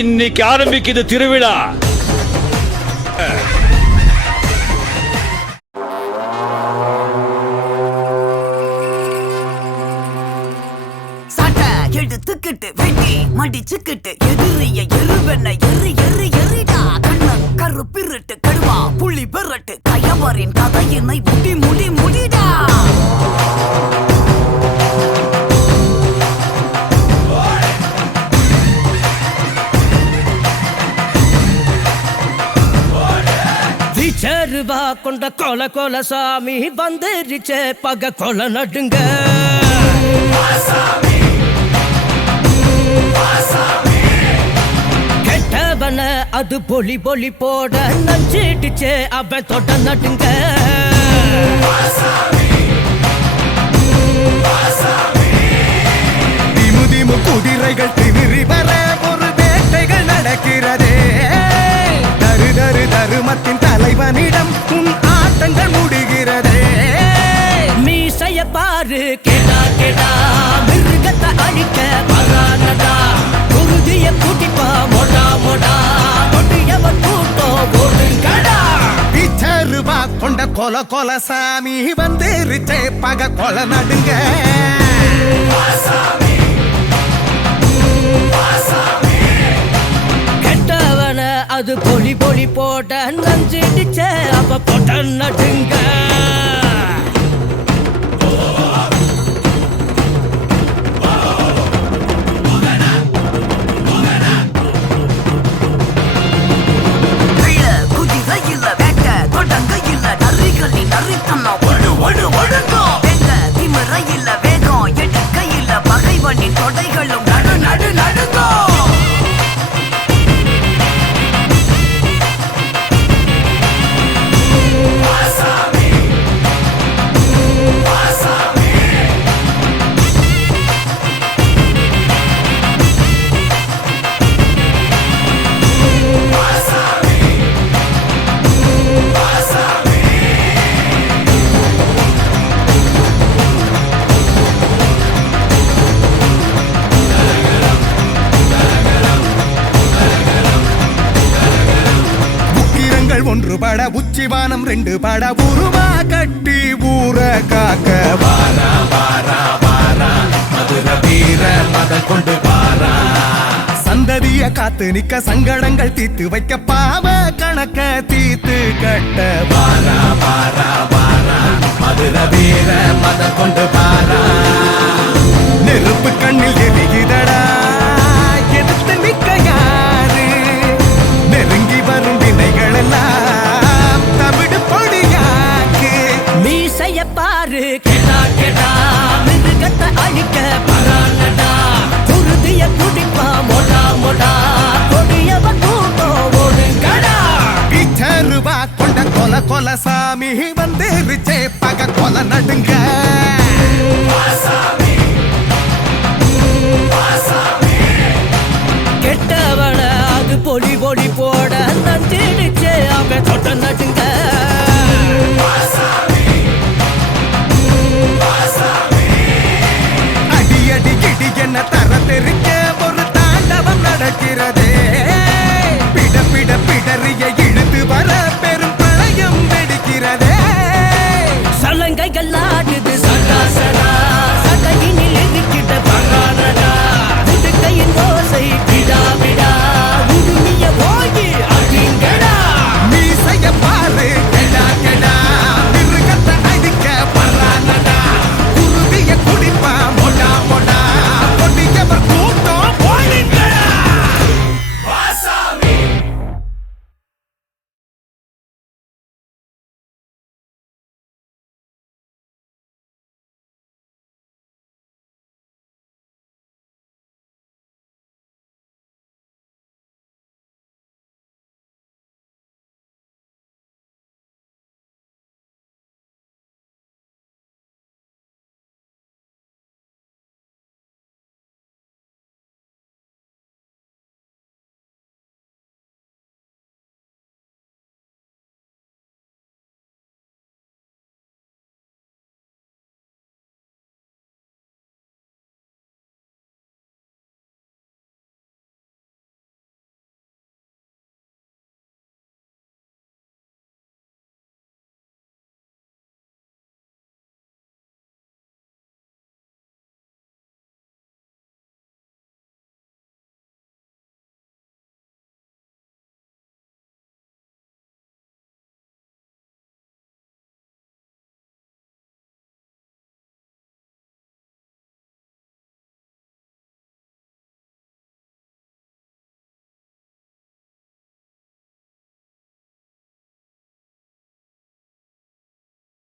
இன்னைக்கு ஆரம்பிக்குது திருவிழா. எடுத்துக்கிட்டு வெட்டி மடிச்சுக்கிட்டு எதிரிய எருவென்ன எரு எரு எரிடா கண்ணன் கரு பிறட்டு கடுவா புள்ளி பெறட்டு கயவரின் கதையினை முடி முடி முடிடா. வீச்சருவா கொண்ட கொல கொல சாமி வந்துருச்சே பக கொல நடுங்க. கெட்டவன அது பொலி பொலி போட நஞ்சிடுச்சே அவன் தொட்ட நடுங்க. திமு திமு குதிரைகள் திமிரி வர ஒரு வேட்டைகள் நடக்கிறதே. தரு தரு தருமத்தின் தலைவனிடம் உன் ஆட்டங்கள் முடிகிறதே. மீசைய பாரு கேடா கேடா மிருகத்தை அழிக்க வரானடா. குருதிய கூட்டிப்பா மொடா மொடா கொடியவன் கூட்டம் ஓடுங்கடா. பிச்சருவா கொண்ட கொல கொல சாமி வந்துருச்சே பக கொல நடுங்க. கெட்டவன அது பொலி பொலி போட்ட நஞ்சிடுச்சே அவ போட்ட நடுங்க. தொடைகளும் நடு நடு நடுங்கோ. ஒன்று பட உச்சிவானம் ரெண்டு பட உருவா கட்டி ஊர காக்க வாரா வாரா வாரா மதுர வீர மதம் கொண்டு வாரா. சந்ததிய காத்து நிக்க சங்கடங்கள் தீத்து வைக்க பாவ கணக்க தீத்து கட்ட வாரா வாரா வாரா மதுர வீர மதம் கொண்டு வாரா. நெருப்பு கண்ணில் எரிகிறடா எதிர்த்து நிக்க யாரு. நெருங்கி வரும் வினைகள் எல்லாம் தமிழ் பொடியாக்கு. மீசைய பாரு கேடா கேடா மிருகத்தை அழிக்க வரானடா. குருதிய குடிப்பா மொடா மொடா கொடியவன் கூட்டம் ஓடுங்கடா. பிச்சருவா கொண்ட கொல கொல சாமி வந்துருச்சே பக கொல நடுங்க.